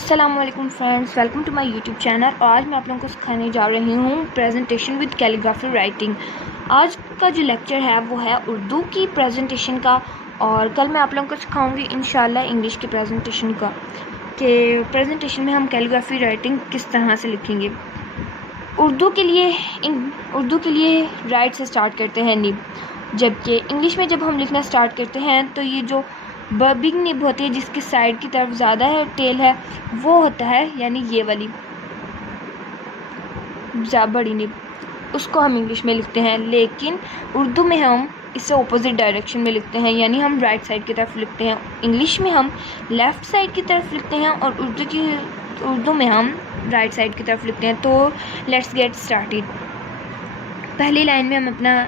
अस्सलामुअलैकुम friends, welcome to my YouTube channel. आज मैं आप लोगों को सिखाने जा रही हूँ प्रेजेंटेशन विद कैलीग्राफी राइटिंग। आज का जो लेक्चर है वो है उर्दू की प्रेजेंटेशन का, और कल मैं आप लोगों को सिखाऊंगी इंशाल्लाह इंग्लिश की प्रेजेंटेशन का, कि प्रेजेंटेशन में हम कैलीग्राफी राइटिंग किस तरह से लिखेंगे। उर्दू के लिए राइट से स्टार्ट करते हैं निब, जबकि इंग्लिश में जब हम लिखना स्टार्ट करते हैं तो ये जो बिग निब होती है जिसकी साइड की तरफ ज़्यादा है टेल है, वो होता है यानी ये वाली बड़ी निब, उसको हम इंग्लिश में लिखते हैं। लेकिन उर्दू में हम इससे ऑपोजिट डायरेक्शन में लिखते हैं, यानी हम राइट साइड की तरफ लिखते हैं। इंग्लिश में हम लेफ़्ट साइड की तरफ लिखते हैं और उर्दू में हम राइट साइड की तरफ लिखते हैं। तो लेट्स गेट स्टार्टेड। पहली लाइन में हम अपना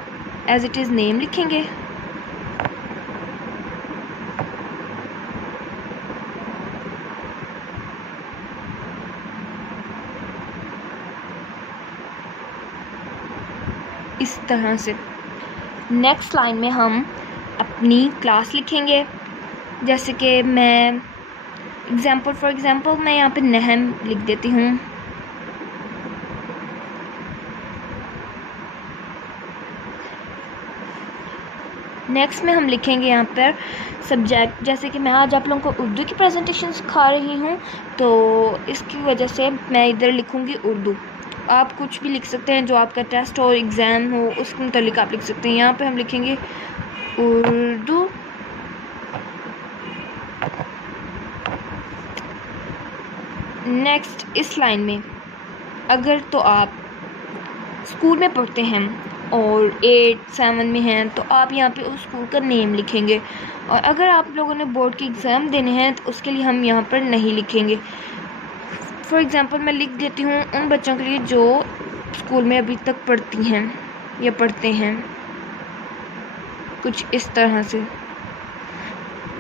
एज इट इज़ नेम लिखेंगे। इस तरह से नेक्स्ट लाइन में हम अपनी क्लास लिखेंगे। जैसे कि मैं फॉर एग्ज़ाम्पल मैं यहाँ पे नहम लिख देती हूँ। नेक्स्ट में हम लिखेंगे यहाँ पर सब्जेक्ट। जैसे कि मैं आज आप लोगों को उर्दू की प्रेजेंटेशन सिखा रही हूँ, तो इसकी वजह से मैं इधर लिखूँगी उर्दू। आप कुछ भी लिख सकते हैं, जो आपका टेस्ट और एग्ज़ाम हो उसके मुतालिक आप लिख सकते हैं। यहाँ पे हम लिखेंगे उर्दू। नेक्स्ट इस लाइन में अगर तो आप स्कूल में पढ़ते हैं और 8-7 में हैं तो आप यहाँ पे उस स्कूल का नेम लिखेंगे, और अगर आप लोगों ने बोर्ड के एग्ज़ाम देने हैं तो उसके लिए हम यहाँ पर नहीं लिखेंगे। फॉर एग्ज़ाम्पल मैं लिख देती हूँ उन बच्चों के लिए जो स्कूल में अभी तक पढ़ती हैं या पढ़ते हैं, कुछ इस तरह से।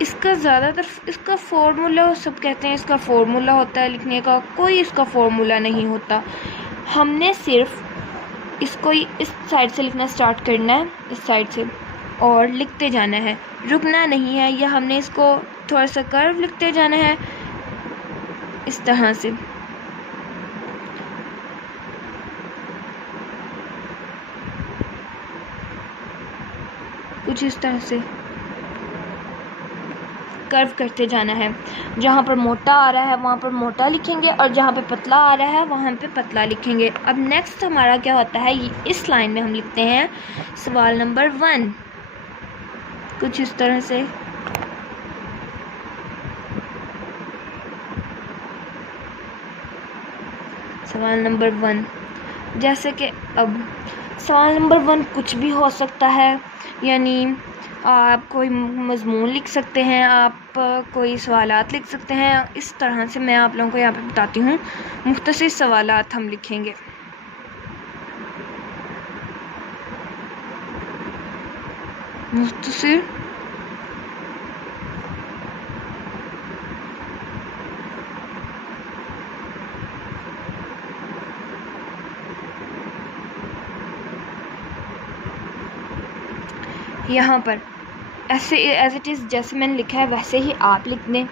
इसका ज़्यादातर इसका फ़ॉर्मूला सब कहते हैं इसका फ़ॉर्मूला होता है लिखने का, कोई इसका फ़ॉर्मूला नहीं होता। हमने सिर्फ इसको इस साइड से लिखना स्टार्ट करना है, इस साइड से, और लिखते जाना है, रुकना नहीं है। या हमने इसको थोड़ा सा कर्व लिखते जाना है इस तरह से। कुछ इस तरह से कर्व करते जाना है। जहाँ पर मोटा आ रहा है वहाँ पर मोटा लिखेंगे, और जहाँ पे पतला आ रहा है वहाँ पे पतला लिखेंगे। अब नेक्स्ट हमारा क्या होता है, इस लाइन में हम लिखते हैं सवाल नंबर 1, कुछ इस तरह से। सवाल नंबर 1, जैसे कि अब सवाल नंबर 1 कुछ भी हो सकता है, यानी आप कोई मज़मून लिख सकते हैं, आप कोई सवालात लिख सकते हैं। इस तरह से मैं आप लोगों को यहाँ पे बताती हूँ। मुख्तसर सवालात हम लिखेंगे। मुख्तसर यहाँ पर ऐसे एज इट इज़ जैसे मैंने लिखा है वैसे ही आप लिख दें।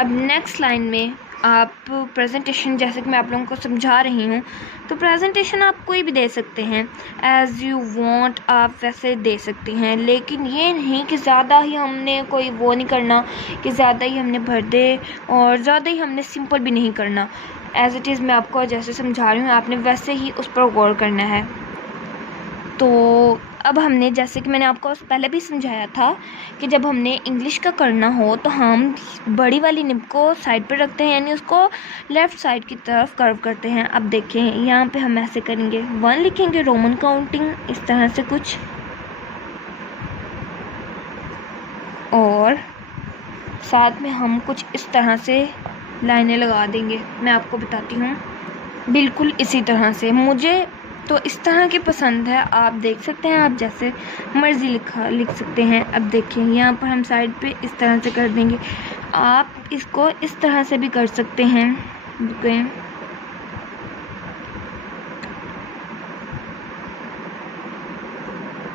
अब नेक्स्ट लाइन में आप प्रेजेंटेशन, जैसे कि मैं आप लोगों को समझा रही हूँ, तो प्रेजेंटेशन आप कोई भी दे सकते हैं, एज़ यू वांट आप वैसे दे सकते हैं। लेकिन ये नहीं कि ज़्यादा ही हमने कोई वो नहीं करना कि ज़्यादा ही हमने भर दे, और ज़्यादा ही हमने सिंपल भी नहीं करना। एज़ इट इज़ मैं आपको जैसे समझा रही हूँ आपने वैसे ही उस पर गौर करना है। तो अब हमने, जैसे कि मैंने आपको पहले भी समझाया था कि जब हमने इंग्लिश का करना हो तो हम बड़ी वाली निब को साइड पर रखते हैं, यानी उसको लेफ़्ट साइड की तरफ कर्व करते हैं। अब देखें यहाँ पे हम ऐसे करेंगे, 1 लिखेंगे, रोमन काउंटिंग इस तरह से कुछ, और साथ में हम कुछ इस तरह से लाइनें लगा देंगे। मैं आपको बताती हूँ बिल्कुल इसी तरह से। मुझे तो इस तरह की पसंद है, आप देख सकते हैं, आप जैसे मर्ज़ी लिख सकते हैं। अब देखिए यहाँ पर हम साइड पे इस तरह से कर देंगे, आप इसको इस तरह से भी कर सकते हैं।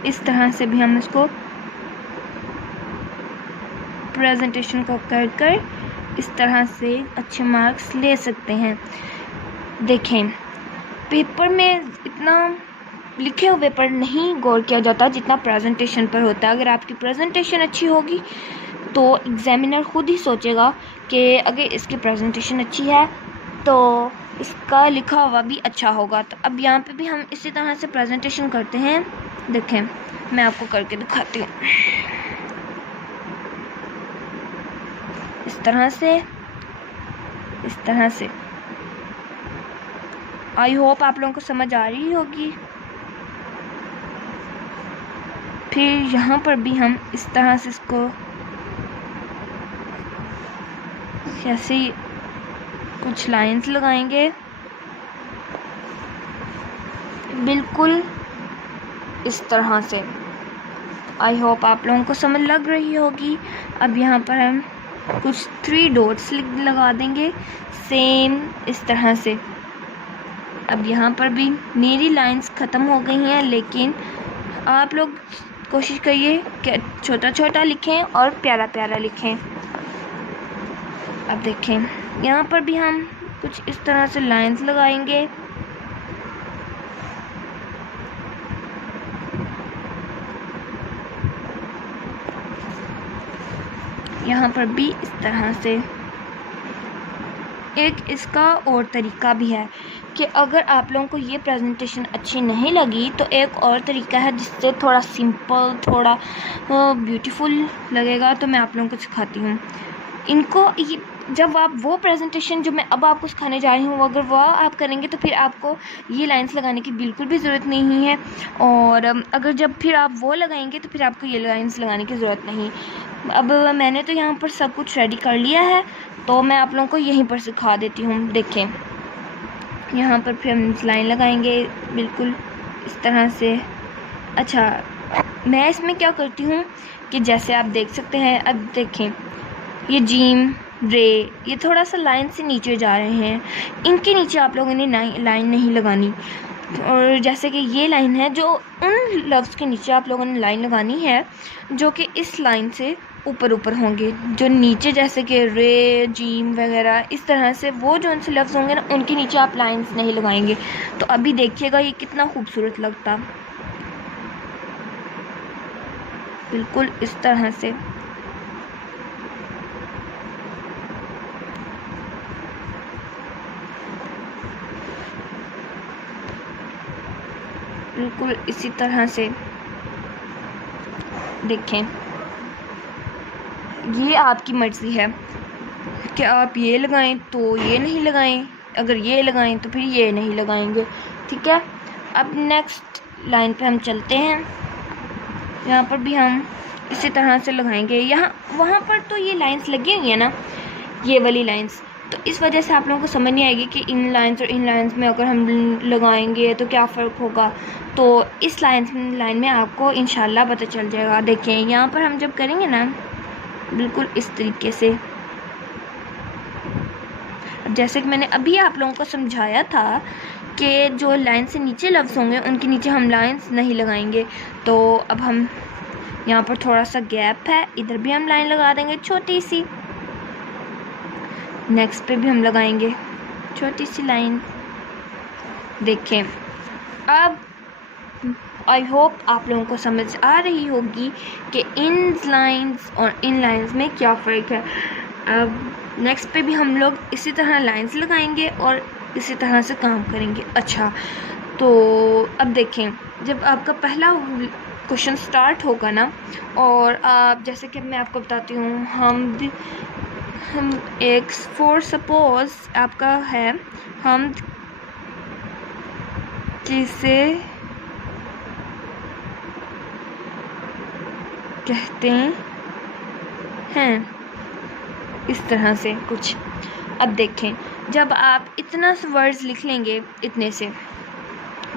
इस तरह से भी हम इसको प्रेजेंटेशन को कर इस तरह से अच्छे मार्क्स ले सकते हैं। देखें, पेपर में इतना लिखे हुए पर नहीं गौर किया जाता जितना प्रेजेंटेशन पर होता है। अगर आपकी प्रेजेंटेशन अच्छी होगी तो एग्जामिनर खुद ही सोचेगा कि अगर इसकी प्रेजेंटेशन अच्छी है तो इसका लिखा हुआ भी अच्छा होगा। तो अब यहाँ पे भी हम इसी तरह से प्रेजेंटेशन करते हैं। देखें, मैं आपको करके दिखाती हूँ। इस तरह से आई होप आप लोगों को समझ आ रही होगी। फिर यहाँ पर भी हम इस तरह से इसको ऐसे कुछ लाइंस लगाएंगे, बिल्कुल इस तरह से। आई होप आप लोगों को समझ लग रही होगी। अब यहाँ पर हम कुछ 3 डॉट्स लगा देंगे सेम इस तरह से। अब यहाँ पर भी मेरी लाइंस ख़त्म हो गई हैं, लेकिन आप लोग कोशिश करिए कि छोटा छोटा लिखें और प्यारा प्यारा लिखें। अब देखें, यहाँ पर भी हम कुछ इस तरह से लाइंस लगाएंगे। यहाँ पर भी इस तरह से। एक इसका और तरीका भी है कि अगर आप लोगों को ये प्रेजेंटेशन अच्छी नहीं लगी तो एक और तरीका है जिससे थोड़ा सिंपल, थोड़ा ब्यूटीफुल लगेगा। तो मैं आप लोगों को सिखाती हूँ। इनको जब आप वो प्रेजेंटेशन जो मैं अब आपको सिखाने जा रही हूँ अगर वो आप करेंगे तो फिर आपको ये लाइंस लगाने की बिल्कुल भी ज़रूरत नहीं है। और अगर जब फिर आप वो लगाएंगे तो फिर आपको ये लाइंस लगाने की ज़रूरत नहीं। अब मैंने तो यहाँ पर सब कुछ रेडी कर लिया है, तो मैं आप लोगों को यहीं पर सिखा देती हूँ। देखें, यहाँ पर फिर हम लाइन लगाएंगे बिल्कुल इस तरह से। अच्छा, मैं इसमें क्या करती हूँ कि जैसे आप देख सकते हैं, अब देखें ये जीम रे ये थोड़ा सा लाइन से नीचे जा रहे हैं, इनके नीचे आप लोगों ने लाइन नहीं लगानी। और जैसे कि ये लाइन है जो उन लफ्ज़ के नीचे आप लोगों ने लाइन लगानी है जो कि इस लाइन से ऊपर होंगे, जो नीचे जैसे कि रे जीम वगैरह इस तरह से वो जो उनसे लफ्ज़ होंगे ना उनके नीचे आप लाइंस नहीं लगाएंगे। तो अभी देखिएगा ये कितना खूबसूरत लगता, बिल्कुल इस तरह से। बिल्कुल इसी तरह से। देखें, ये आपकी मर्ज़ी है कि आप ये लगाएं तो ये नहीं लगाएं, अगर ये लगाएं तो फिर ये नहीं लगाएंगे, ठीक है। अब नेक्स्ट लाइन पे हम चलते हैं। यहाँ पर भी हम इसी तरह से लगाएंगे। यहाँ वहाँ पर तो ये लाइंस लगी हुई है ना, ये वाली लाइंस, तो इस वजह से आप लोगों को समझ नहीं आएगी कि इन लाइंस और इन लाइंस में अगर हम लगाएंगे तो क्या फ़र्क होगा। तो इस लाइन में आपको इंशाल्लाह पता चल जाएगा। देखें, यहाँ पर हम जब करेंगे ना बिल्कुल इस तरीके से, जैसे कि मैंने अभी आप लोगों को समझाया था कि जो लाइन से नीचे लफ्ज़ होंगे उनके नीचे हम लाइंस नहीं लगाएंगे। तो अब हम यहाँ पर थोड़ा सा गैप है, इधर भी हम लाइन लगा देंगे छोटी सी। नेक्स्ट पे भी हम लगाएंगे छोटी सी लाइन। देखें, अब आई होप आप लोगों को समझ आ रही होगी कि इन लाइंस और इन लाइंस में क्या फ़र्क है। अब नेक्स्ट पे भी हम लोग इसी तरह लाइंस लगाएंगे और इसी तरह से काम करेंगे। अच्छा, तो अब देखें, जब आपका पहला क्वेश्चन स्टार्ट होगा ना, और आप जैसे कि मैं आपको बताती हूँ, हम एक फॉर सपोज आपका है हम किसे कहते हैं, इस तरह से कुछ। अब देखें, जब आप इतना से वर्ड्स लिख लेंगे, इतने से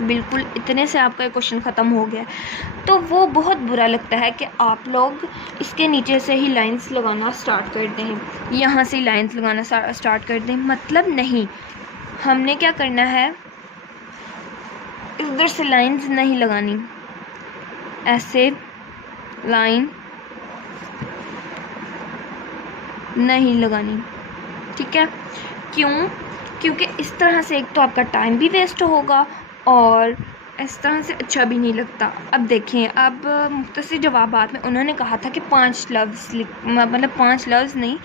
बिल्कुल इतने से आपका क्वेश्चन ख़त्म हो गया, तो वो बहुत बुरा लगता है कि आप लोग इसके नीचे से ही लाइंस लगाना स्टार्ट कर दें, यहाँ से लाइंस लगाना स्टार्ट कर दें। मतलब नहीं, हमने क्या करना है, इधर से लाइंस नहीं लगानी, ऐसे लाइन नहीं लगानी, ठीक है, क्यों? क्योंकि इस तरह से एक तो आपका टाइम भी वेस्ट होगा और इस तरह से अच्छा भी नहीं लगता। अब देखें, अब मुख्तसर जवाबात में उन्होंने कहा था कि 5 लफ्ज़ मतलब 5 लफ्ज़ नहीं,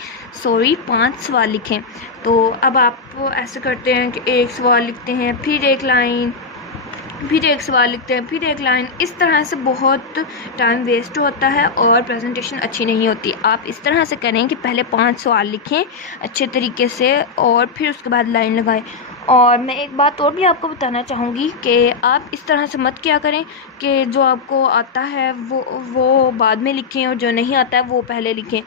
सॉरी 5 सवाल लिखें। तो अब आप ऐसे करते हैं कि एक सवाल लिखते हैं, फिर एक लाइन, फिर एक सवाल लिखते हैं, फिर एक लाइन। इस तरह से बहुत टाइम वेस्ट होता है और प्रेजेंटेशन अच्छी नहीं होती। आप इस तरह से करें कि पहले 5 सवाल लिखें अच्छे तरीके से और फिर उसके बाद लाइन लगाएं। और मैं एक बात और भी आपको बताना चाहूँगी कि आप इस तरह से मत क्या करें कि जो आपको आता है वो बाद में लिखें और जो नहीं आता है वो पहले लिखें।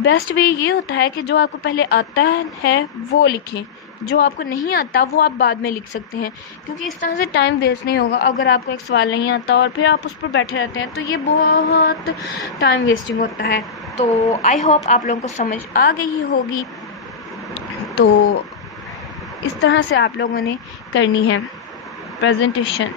बेस्ट वे ये होता है कि जो आपको पहले आता है वो लिखें, जो आपको नहीं आता वो आप बाद में लिख सकते हैं, क्योंकि इस तरह से टाइम वेस्ट नहीं होगा। अगर आपको एक सवाल नहीं आता और फिर आप उस पर बैठे रहते हैं तो ये बहुत टाइम वेस्टिंग होता है। तो आई होप आप लोगों को समझ आ गई होगी। तो इस तरह से आप लोगों ने करनी है प्रेजेंटेशन।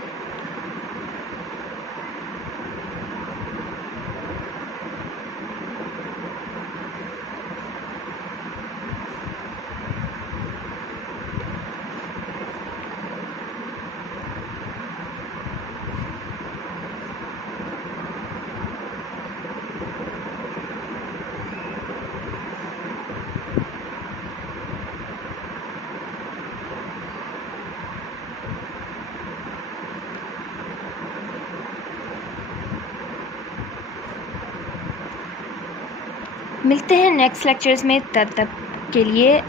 मिलते हैं नेक्स्ट लेक्चर्स में, तब तक के लिए